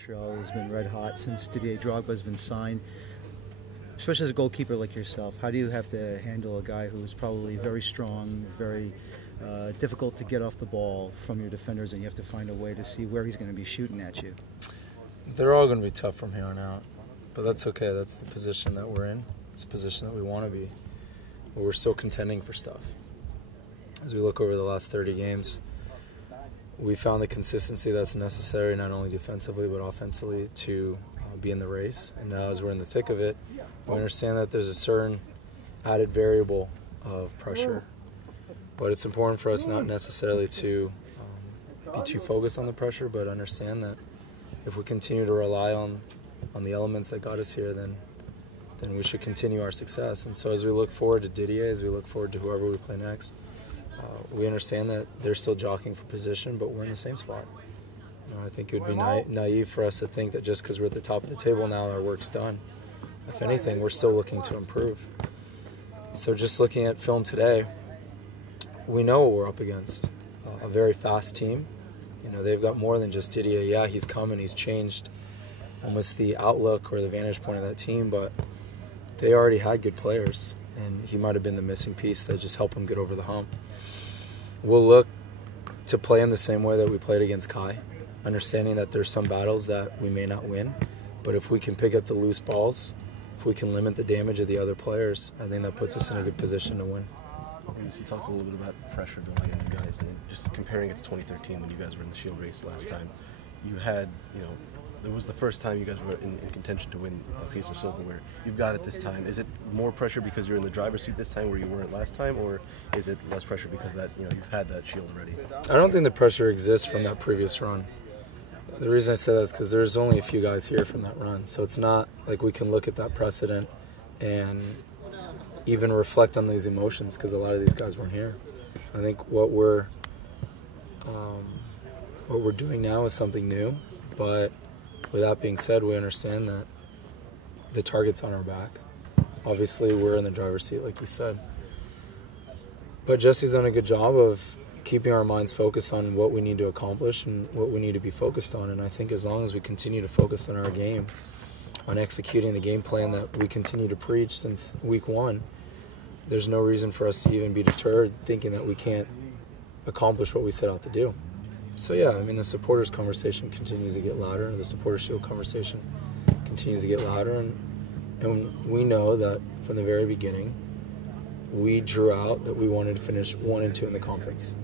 Montreal has been red hot since Didier Drogba has been signed. Especially as a goalkeeper like yourself, how do you have to handle a guy who's probably very strong, very difficult to get off the ball from your defenders, and you have to find a way to see where he's going to be shooting at you? They're all going to be tough from here on out, but that's okay. That's the position that we're in. It's a position that we want to be, but we're still contending for stuff. As we look over the last 30 games, we found the consistency that's necessary, not only defensively but offensively, to be in the race. And now as we're in the thick of it, we understand that there's a certain added variable of pressure. But it's important for us not necessarily to be too focused on the pressure, but understand that if we continue to rely on the elements that got us here, then we should continue our success. And so as we look forward to Didier, as we look forward to whoever we play next, we understand that they're still jockeying for position, but we're in the same spot. I think it would be naive for us to think that just because we're at the top of the table now, our work's done. If anything, we're still looking to improve. So just looking at film today, we know what we're up against. A very fast team. They've got more than just Didier. Yeah, he's come and he's changed almost the outlook or the vantage point of that team, but they already had good players, and he might have been the missing piece that just helped him get over the hump. We'll look to play in the same way that we played against Kai, understanding that there's some battles that we may not win, but if we can pick up the loose balls, if we can limit the damage of the other players, I think that puts us in a good position to win. You talked a little bit about pressure building on you guys, and just comparing it to 2013 when you guys were in the Shield race last time. You had, it was the first time you guys were in contention to win a piece of silverware. You've got it this time. Is it more pressure because you're in the driver's seat this time where you weren't last time, or is it less pressure because that you've had that Shield already? I don't think the pressure exists from that previous run. The reason I say that is because there's only a few guys here from that run, so it's not like we can look at that precedent and even reflect on these emotions because a lot of these guys weren't here. I think what we're doing now is something new, but with that being said, we understand that the target's on our back. Obviously, we're in the driver's seat, like you said. But Jesse's done a good job of keeping our minds focused on what we need to accomplish and what we need to be focused on. And I think as long as we continue to focus on our game, on executing the game plan that we continue to preach since week one, there's no reason for us to even be deterred thinking that we can't accomplish what we set out to do. So yeah, the supporters conversation continues to get louder, and the supporters shield conversation continues to get louder, and we know that from the very beginning we drew out that we wanted to finish 1 and 2 in the conference.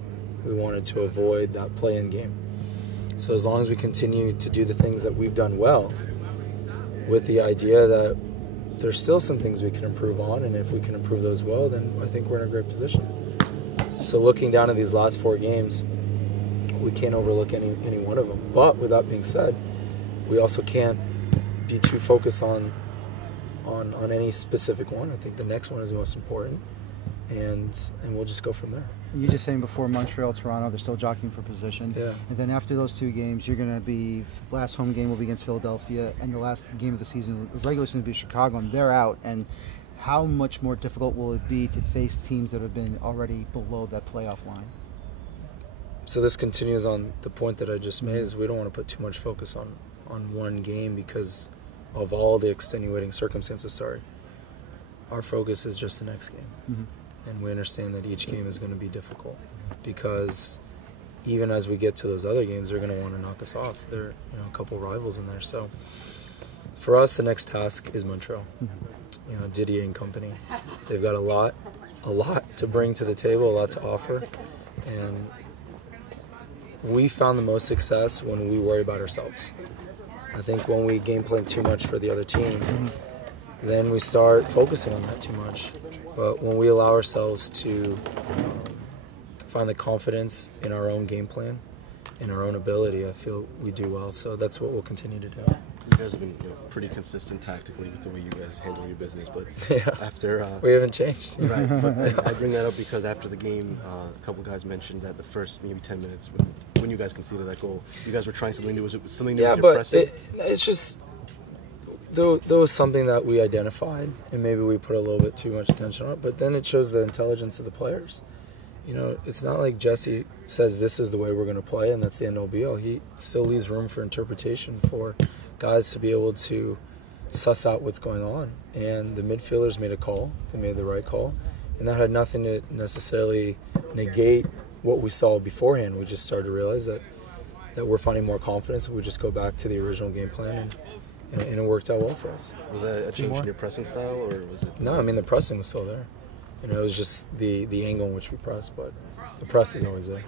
We wanted to avoid that play-in game. So as long as we continue to do the things that we've done well, with the idea that there's still some things we can improve on, and if we can improve those well, then I think we're in a great position. So looking down at these last 4 games, we can't overlook any one of them. But with that being said, we also can't be too focused on any specific one. I think the next one is the most important, and we'll just go from there. You just saying before Montreal, Toronto, they're still jockeying for position. Yeah. And then after those 2 games, you're going to be, last home game will be against Philadelphia, and the last game of the season, the regular season will be Chicago, and they're out. And how much more difficult will it be to face teams that have been already below that playoff line? So this continues on the point that I just made, is we don't want to put too much focus on one game because of all the extenuating circumstances. Our focus is just the next game. Mm-hmm. And we understand that each game is going to be difficult because even as we get to those other games, they're going to want to knock us off. There are a couple rivals in there. So for us, the next task is Montreal. Mm-hmm. Didier and company. They've got a lot to bring to the table, a lot to offer. And we found the most success when we worry about ourselves. I think when we game plan too much for the other team, then we start focusing on that too much. But when we allow ourselves to find the confidence in our own game plan, in our own ability, I feel we do well. So that's what we'll continue to do. You guys have been pretty consistent tactically with the way you guys handle your business, but yeah, after we haven't changed. Right, but I bring that up because after the game, a couple guys mentioned that the first maybe 10 minutes when you guys conceded that goal, you guys were trying something new. Was it something new? Yeah, but it's just there was something that we identified, and maybe we put a little bit too much attention on it. But then it shows the intelligence of the players. you know, it's not like Jesse says this is the way we're going to play and that's the end all be all. He still leaves room for interpretation for guys to be able to suss out what's going on. And the midfielders made a call. They made the right call. And that had nothing to necessarily negate what we saw beforehand. We just started to realize that we're finding more confidence if we just go back to the original game plan, and it worked out well for us. Was that a change in your pressing style, or was it? No, I mean, the pressing was still there. You know, it was just the angle in which we pressed, but the press is always there.